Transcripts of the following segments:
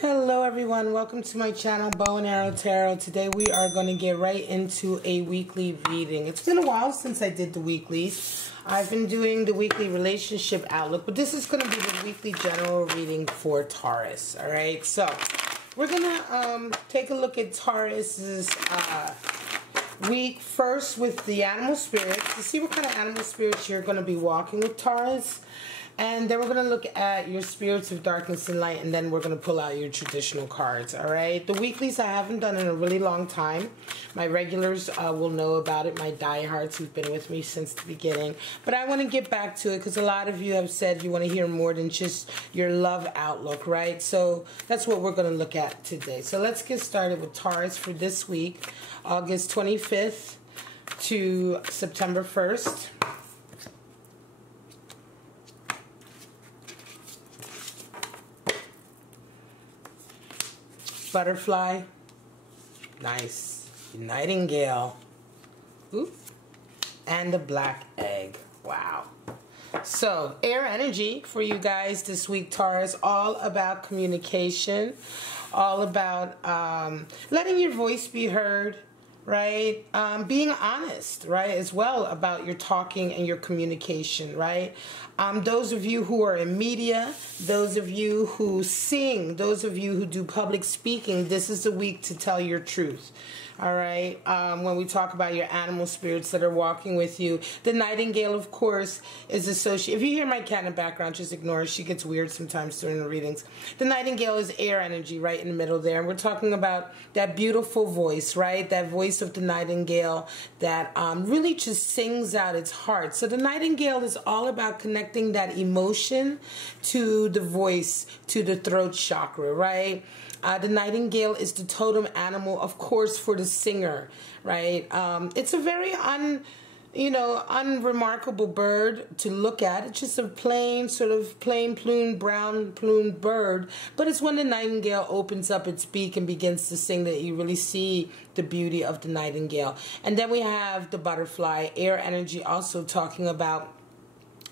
Hello everyone, welcome to my channel, Bow and Arrow Tarot. Today we are going to get right into a weekly reading. It's been a while since I did the weeklies. I've been doing the weekly relationship outlook, but this is going to be the weekly general reading for Taurus. Alright, so we're going to take a look at Taurus's week first with the animal spirits to see what kind of animal spirits you're going to be walking with, Taurus. And then we're going to look at your spirits of darkness and light, and then we're going to pull out your traditional cards, all right? The weeklies I haven't done in a really long time. My regulars will know about it, my diehards who've been with me since the beginning. But I want to get back to it because a lot of you have said you want to hear more than just your love outlook, right? So that's what we're going to look at today. So let's get started with Taurus for this week, August 25th to September 1st. Butterfly, nice, Nightingale, ooh, and the black egg. Wow. So air energy for you guys this week, Taurus, all about communication, all about letting your voice be heard, right? Being honest, right, as well about your talking and your communication, right? Those of you who are in media, those of you who sing, those of you who do public speaking, this is the week to tell your truth. All right. When we talk about your animal spirits that are walking with you, the nightingale, of course, is associated. If you hear my cat in the background, just ignore her. She gets weird sometimes during the readings. The nightingale is air energy right in the middle there. And we're talking about that beautiful voice, right? That voice of the nightingale that really just sings out its heart. So the nightingale is all about connecting that emotion to the voice, to the throat chakra, right? The nightingale is the totem animal, of course, for the singer, right? It's a very unremarkable bird to look at. It's just a plain, sort of plain plumed, brown plumed bird. But it's when the nightingale opens up its beak and begins to sing that you really see the beauty of the nightingale. And then we have the butterfly, air energy, also talking about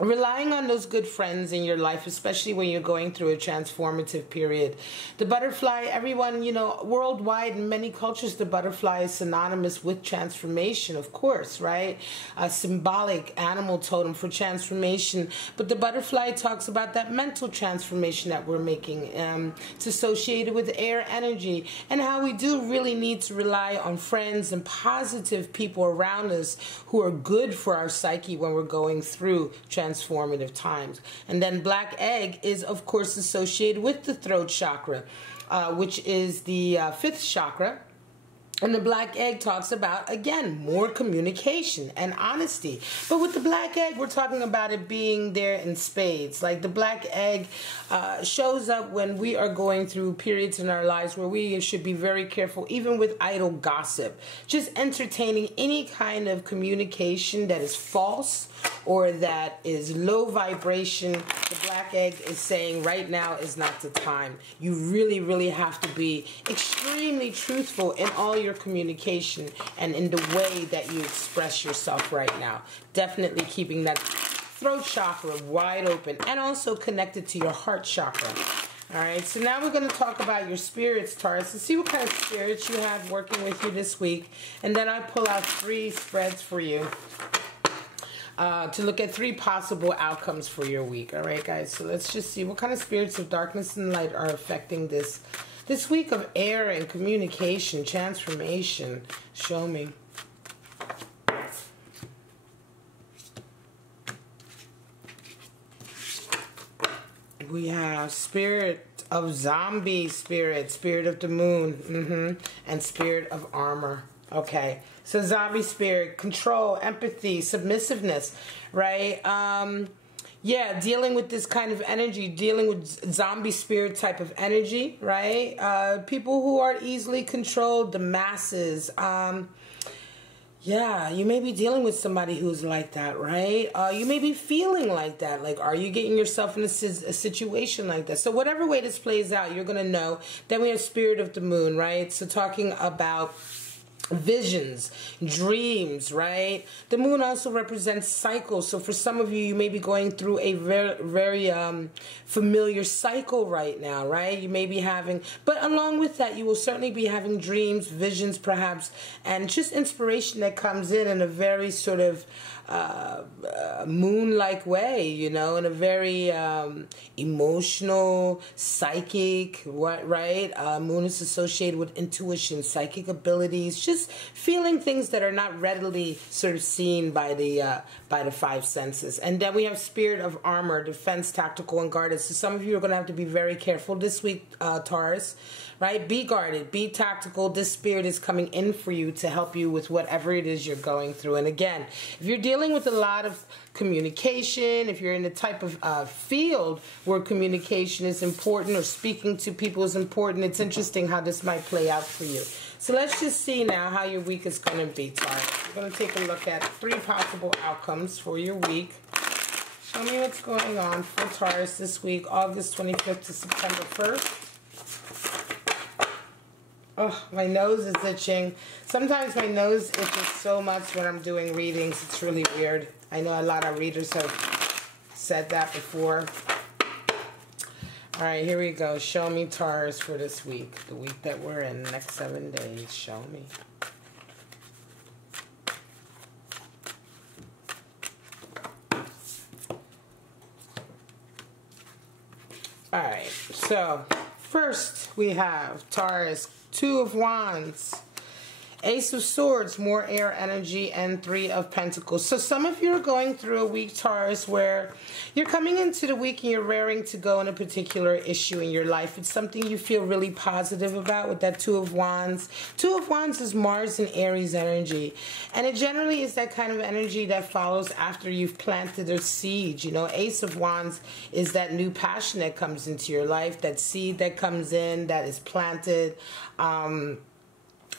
relying on those good friends in your life, especially when you're going through a transformative period. The butterfly, everyone, worldwide in many cultures, the butterfly is synonymous with transformation, of course, right? A symbolic animal totem for transformation. But the butterfly talks about that mental transformation that we're making. It's associated with air energy and how we do really need to rely on friends and positive people around us who are good for our psyche when we're going through transformative times. And then black egg is, of course, associated with the throat chakra, which is the fifth chakra. And the black egg talks about, again, more communication and honesty. But with the black egg, we're talking about it being there in spades. Like the black egg shows up when we are going through periods in our lives where we should be very careful, even with idle gossip. Just entertaining any kind of communication that is false or that is low vibration. The black egg is saying right now is not the time. You really, really have to be extremely truthful in all your communication and in the way that you express yourself right now. Definitely keeping that throat chakra wide open and also connected to your heart chakra. All right, so now we're going to talk about your spirits, Taurus, and see what kind of spirits you have working with you this week. And then I pull out 3 spreads for you to look at 3 possible outcomes for your week. All right, guys, so let's just see what kind of spirits of darkness and light are affecting this week of air and communication, transformation. Show me. We have spirit of zombie spirit, spirit of the moon, and spirit of armor. Okay, so zombie spirit, control, empathy, submissiveness, right? Yeah, dealing with this kind of energy, dealing with zombie spirit type of energy, right? People who are easily controlled, the masses. Yeah, you may be dealing with somebody who's like that, right? You may be feeling like that. Like, are you getting yourself in a situation like that? So whatever way this plays out, you're going to know. Then we have spirit of the moon, right? So talking about visions, dreams, right? The moon also represents cycles. So for some of you, you may be going through a very familiar cycle right now, right? You may be having, but along with that, you will certainly be having dreams, visions perhaps, and just inspiration that comes in a very sort of moon-like way, you know, in a very emotional, psychic, right? Moon is associated with intuition, psychic abilities, just feeling things that are not readily sort of seen by the five senses. And then we have spirit of armor, defense, tactical, and guarded. So some of you are going to have to be very careful this week, Taurus. Right? Be guarded, be tactical. This spirit is coming in for you to help you with whatever it is you're going through. And again, if you're dealing with a lot of communication, if you're in the type of field where communication is important or speaking to people is important, it's interesting how this might play out for you. So let's just see now how your week is going to be, Taurus. We're going to take a look at 3 possible outcomes for your week. Show me what's going on for Taurus this week, August 25th to September 1st. Oh, my nose is itching. Sometimes my nose itches so much when I'm doing readings. It's really weird. I know a lot of readers have said that before. All right, here we go. Show me, Taurus, for this week. The week that we're in, the next 7 days. Show me. All right, so first we have Taurus, 2 of Wands, Ace of Swords, more air energy, and 3 of Pentacles. So some of you are going through a week, Taurus, where you're coming into the week and you're raring to go on a particular issue in your life. It's something you feel really positive about with that 2 of Wands. 2 of Wands is Mars and Aries energy. And it generally is that kind of energy that follows after you've planted a seed. You know, Ace of Wands is that new passion that comes into your life, that seed that comes in, that is planted.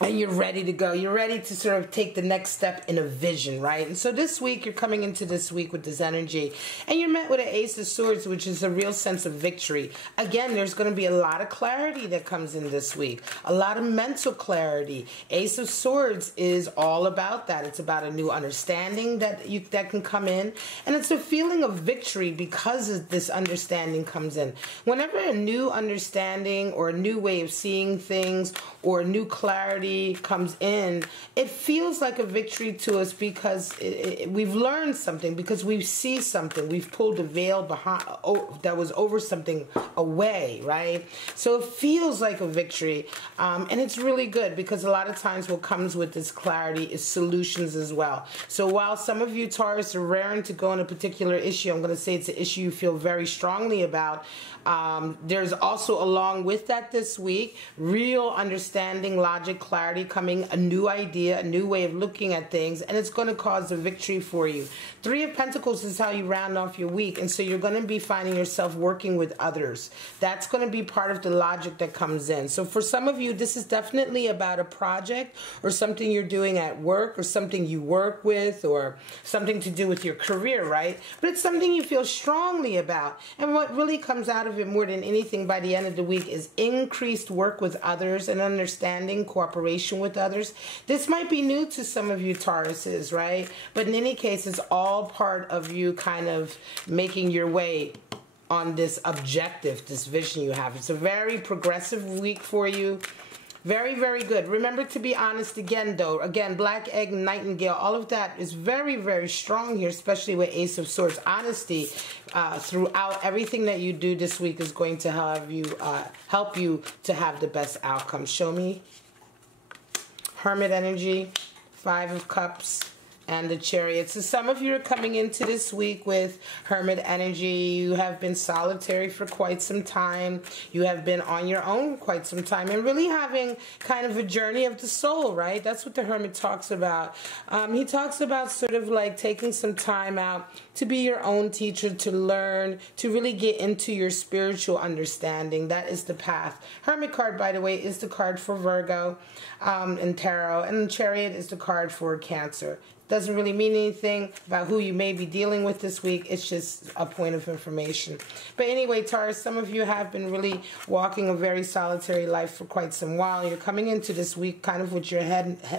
And you're ready to go. You're ready to sort of take the next step in a vision, right? And so this week, you're coming into this week with this energy. And you're met with an Ace of Swords, which is a real sense of victory. Again, there's going to be a lot of clarity that comes in this week. A lot of mental clarity. Ace of Swords is all about that. It's about a new understanding that can come in. And it's a feeling of victory because of this understanding comes in. Whenever a new understanding or a new way of seeing things or a new clarity comes in, it feels like a victory to us because we've learned something, because we see something. We've pulled the veil behind that was over something away, right? So it feels like a victory, and it's really good because a lot of times what comes with this clarity is solutions as well. So while some of you Taurus are raring to go on a particular issue, I'm going to say it's an issue you feel very strongly about. There's also along with that this week, real understanding, logic, clarity coming, a new idea, a new way of looking at things, and it's going to cause a victory for you. 3 of Pentacles is how you round off your week, and so you're going to be finding yourself working with others. That's going to be part of the logic that comes in. So for some of you, this is definitely about a project or something you're doing at work or something you work with or something to do with your career, right? But it's something you feel strongly about. And what really comes out of it more than anything by the end of the week is increased work with others and understanding, cooperation with others. This might be new to some of you Tauruses, right? But in any case, it's all part of you kind of making your way on this objective, this vision you have. It's a very progressive week for you. Very, very good. Remember to be honest again, though. Again, Black Egg, Nightingale, all of that is very, very strong here, especially with Ace of Swords. Honesty throughout everything that you do this week is going to have you help you to have the best outcome. Show me. Hermit energy, 5 of Cups, and the Chariot. So some of you are coming into this week with Hermit energy. You have been solitary for quite some time. You have been on your own quite some time and really having kind of a journey of the soul, right? That's what the Hermit talks about. He talks about sort of like taking some time out to be your own teacher, to learn, to really get into your spiritual understanding. That is the path. Hermit card, by the way, is the card for Virgo in Tarot, and the Chariot is the card for Cancer. Doesn't really mean anything about who you may be dealing with this week. It's just a point of information. But anyway, Taurus, some of you have been really walking a very solitary life for quite some while. You're coming into this week kind of with your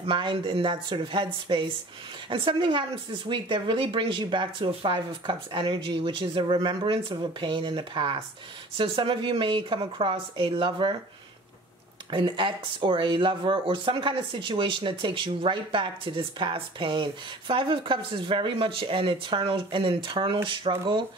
mind in that sort of headspace. And something happens this week that really brings you back to a Five of Cups energy, which is a remembrance of a pain in the past. So some of you may come across a lover, an ex or a lover, or some kind of situation that takes you right back to this past pain. Five of Cups is very much an internal struggle.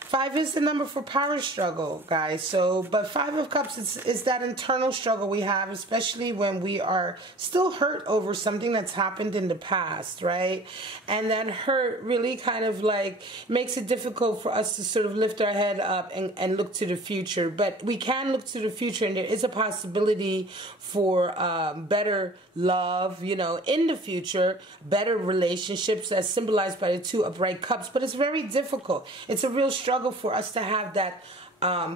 Five is the number for power struggle, guys. So, but Five of Cups is that internal struggle we have, especially when we are still hurt over something that's happened in the past, right? And that hurt really kind of like makes it difficult for us to sort of lift our head up and look to the future. But we can look to the future, and there is a possibility for better love, you know, in the future, better relationships as symbolized by the Two Upright Cups. But it's very difficult. It's a real struggle for us to have that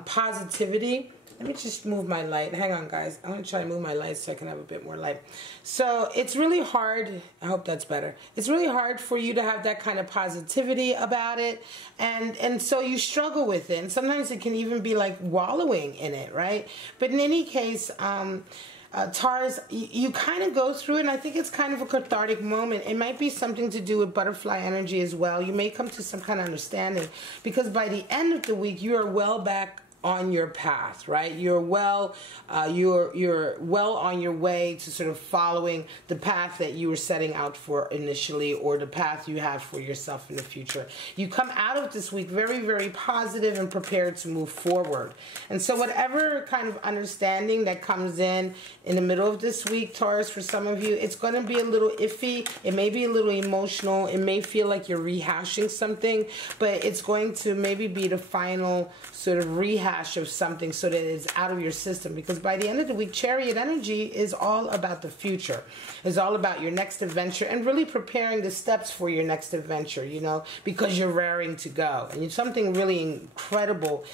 positivity. Let me just move my light. Hang on, guys. I'm going to try to move my light so I can have a bit more light. So it's really hard. I hope that's better. It's really hard for you to have that kind of positivity about it. And so you struggle with it. And sometimes it can even be like wallowing in it, right? But in any case, Taurus, you kind of go through it, and I think it's kind of a cathartic moment. It might be something to do with butterfly energy as well. You may come to some kind of understanding, because by the end of the week, you are well back on your path, right? You're well on your way to sort of following the path that you were setting out for initially, or the path you have for yourself in the future. You come out of this week very, very positive and prepared to move forward. And so whatever kind of understanding that comes in the middle of this week, Taurus, for some of you, it's going to be a little iffy. It may be a little emotional. It may feel like you're rehashing something, but it's going to maybe be the final sort of rehash of something so that it's out of your system. Because by the end of the week, Chariot energy is all about the future. It's all about your next adventure and really preparing the steps for your next adventure, you know, because you're raring to go. And something really incredible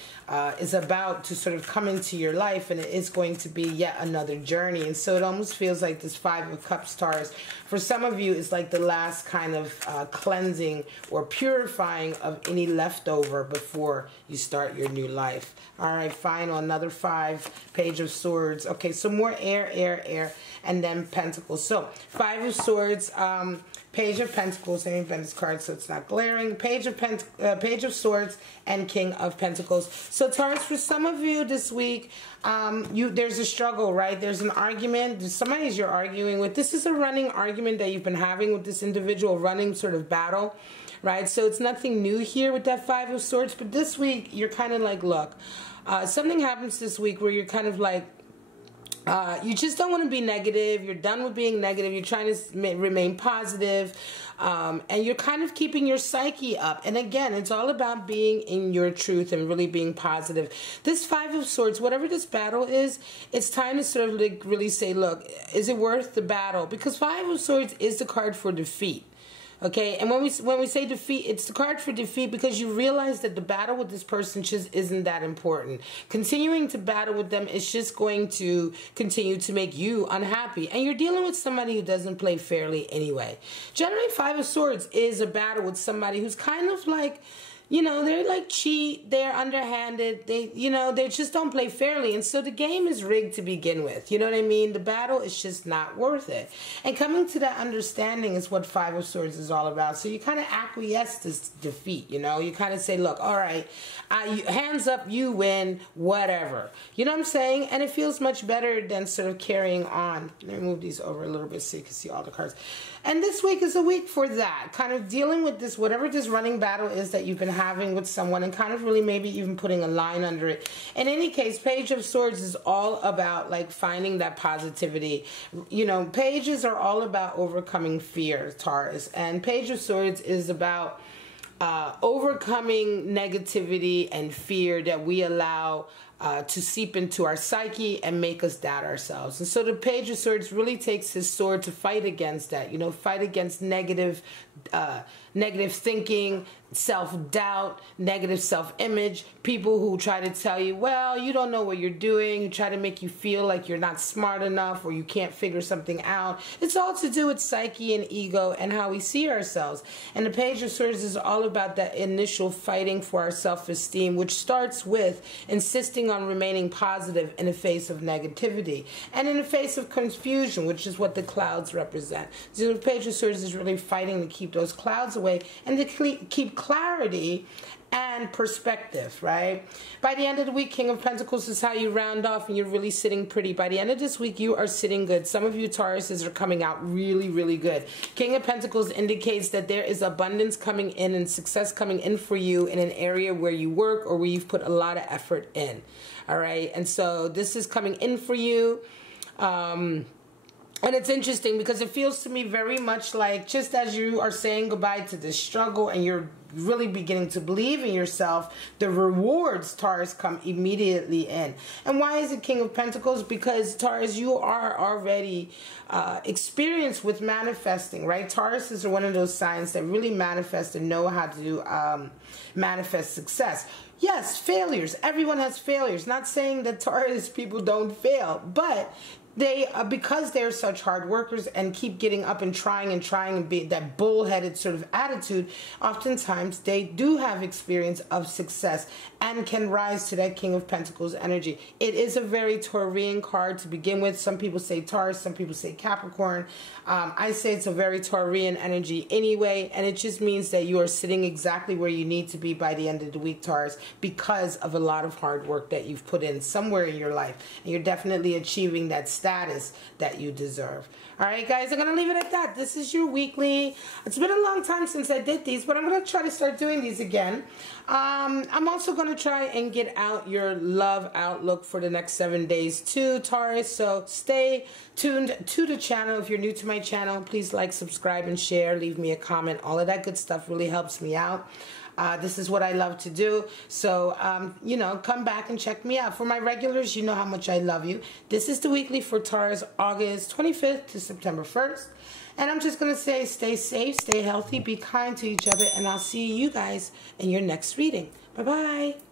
is about to sort of come into your life, and it is going to be yet another journey. And so it almost feels like this Five of Cups, Taurus, for some of you, is like the last kind of cleansing or purifying of any leftover before you start your new life. All right, final, another five, Page of Swords. Okay, so more air, and then Pentacles. So, Five of Swords, Page of Pentacles. Let me bend this card so it's not glaring. Page of Swords and King of Pentacles. So, Taurus, for some of you this week, there's a struggle, right? There's an argument. There's somebody you're arguing with. This is a running argument that you've been having with this individual, running sort of battle, right? So it's nothing new here with that Five of Swords. But this week, you're kind of like, look, something happens this week where you're kind of like, you just don't want to be negative. You're done with being negative. You're trying to remain positive. And you're kind of keeping your psyche up. And again, it's all about being in your truth and really being positive. This Five of Swords, whatever this battle is, it's time to sort of like really say, look, is it worth the battle? Because Five of Swords is the card for defeat. Okay, and when we say defeat, it's the card for defeat because you realize that the battle with this person just isn't that important. Continuing to battle with them is just going to continue to make you unhappy. And you're dealing with somebody who doesn't play fairly anyway. Generally, Five of Swords is a battle with somebody who's kind of like, you know, they're like cheat, they're underhanded, they just don't play fairly. And so the game is rigged to begin with. You know what I mean? The battle is just not worth it. And coming to that understanding is what Five of Swords is all about. So you kind of acquiesce this defeat, you know? You kind of say, look, all right, hands up, you win, whatever. You know what I'm saying? And it feels much better than sort of carrying on. Let me move these over a little bit so you can see all the cards. And this week is a week for that, kind of dealing with this, whatever this running battle is that you've been having with someone, and kind of really maybe even putting a line under it. In any case, Page of Swords is all about like finding that positivity. You know, pages are all about overcoming fear, Taurus, and Page of Swords is about overcoming negativity and fear that we allow to seep into our psyche and make us doubt ourselves. And so the Page of Swords really takes his sword to fight against that, you know, fight against negative thinking, self-doubt, negative self-image, people who try to tell you, well, you don't know what you're doing, who try to make you feel like you're not smart enough or you can't figure something out. It's all to do with psyche and ego and how we see ourselves. And the Page of Swords is all about that initial fighting for our self-esteem, which starts with insisting on remaining positive in the face of negativity and in the face of confusion, which is what the clouds represent. So the Page of Swords is really fighting to keep those clouds away and to keep clarity and perspective, right? By the end of the week, King of Pentacles is how you round off and you're really sitting pretty. By the end of this week, you are sitting good. Some of you Tauruses are coming out really, really good. King of Pentacles indicates that there is abundance coming in and success coming in for you in an area where you work or where you've put a lot of effort in, all right? And so this is coming in for you. And it's interesting because it feels to me very much like just as you are saying goodbye to this struggle and you're really beginning to believe in yourself, the rewards, Taurus, come immediately in. And why is it King of Pentacles? Because, Taurus, you are already experienced with manifesting, right? Taurus is one of those signs that really manifest and know how to manifest success. Yes, failures. Everyone has failures. Not saying that Taurus people don't fail, but they, because they're such hard workers and keep getting up and trying and be that bullheaded sort of attitude, oftentimes they do have experience of success and can rise to that King of Pentacles energy. It is a very Taurian card to begin with. Some people say Taurus, some people say Capricorn. I say it's a very Taurian energy anyway, and it just means that you are sitting exactly where you need to be by the end of the week, Taurus, because of a lot of hard work that you've put in somewhere in your life. And you're definitely achieving that status that you deserve. All right, guys, I'm going to leave it at that. This is your weekly. It's been a long time since I did these, but I'm going to try to start doing these again. I'm also going to try and get out your love outlook for the next 7 days too, Taurus. So stay tuned to the channel. If you're new to my channel, please like, subscribe, and share. Leave me a comment. All of that good stuff really helps me out. This is what I love to do. So, you know, come back and check me out. For my regulars, you know how much I love you. This is the weekly for Taurus, August 25th to September 1st. And I'm just going to say, stay safe, stay healthy, be kind to each other, and I'll see you guys in your next reading. Bye-bye.